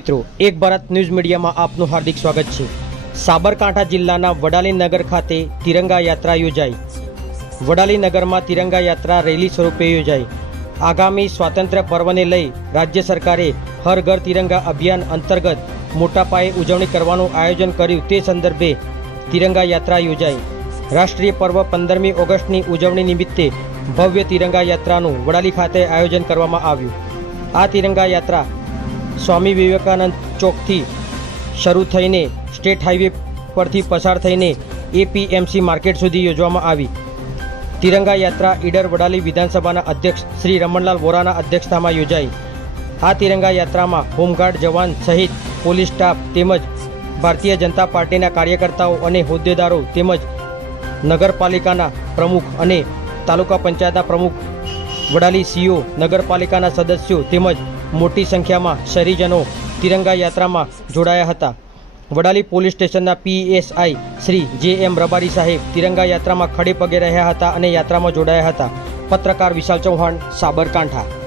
મિત્રો, એક ભારત ન્યૂઝ મીડિયામાં આપનું હાર્દિક સ્વાગત છે। સાબરકાંઠા જિલ્લાના વડાલી નગર ખાતે તિરંગા યાત્રા યોજાઈ। વડાલી નગરમાં તિરંગા યાત્રા રેલી સ્વરૂપે યોજાઈ। આગામી સ્વાતંત્ર્ય પર્વને લઈ રાજ્ય સરકારે હર ઘર તિરંગા અભિયાન અંતર્ગત મોટા પાયે ઉજવણી કરવાનું આયોજન કર્યું। તે સંદર્ભે તિરંગા યાત્રા યોજાઈ। રાષ્ટ્રીય પર્વ 15મી ઓગસ્ટની ઉજવણી નિમિત્તે ભવ્ય તિરંગા યાત્રાનું વડાલી ખાતે આયોજન કરવામાં આવ્યું। આ તિરંગા યાત્રા સ્વામી વિવેકાનંદ ચોકથી શરૂ થઈને સ્ટેટ હાઈવે પરથી પસાર થઈને એપીએમસી માર્કેટ સુધી યોજવામાં આવી। તિરંગા યાત્રા ઈડર વડાલી વિધાનસભાના અધ્યક્ષ શ્રી રમણલાલ વોરાના અધ્યક્ષતામાં યોજાઈ। આ તિરંગા યાત્રામાં હોમગાર્ડ જવાન સહિત પોલીસ સ્ટાફ તેમજ ભારતીય જનતા પાર્ટીના કાર્યકર્તાઓ અને હોદ્દેદારો તેમજ નગરપાલિકાના પ્રમુખ અને તાલુકા પંચાયતના પ્રમુખ, વડાલી સીઓ, નગરપાલિકાના સદસ્યો તેમજ મોટી સંખ્યામાં શહેરીજનો તિરંગા યાત્રામાં જોડાયા હતા। વડાલી પોલીસ સ્ટેશનના પીએસઆઈ શ્રી જે.એમ. રબારી સાહેબ તિરંગા યાત્રામાં ખડે પગે રહ્યા હતા અને યાત્રામાં જોડાયા હતા। પત્રકાર વિશાલ ચૌહાણ, સાબરકાંઠા।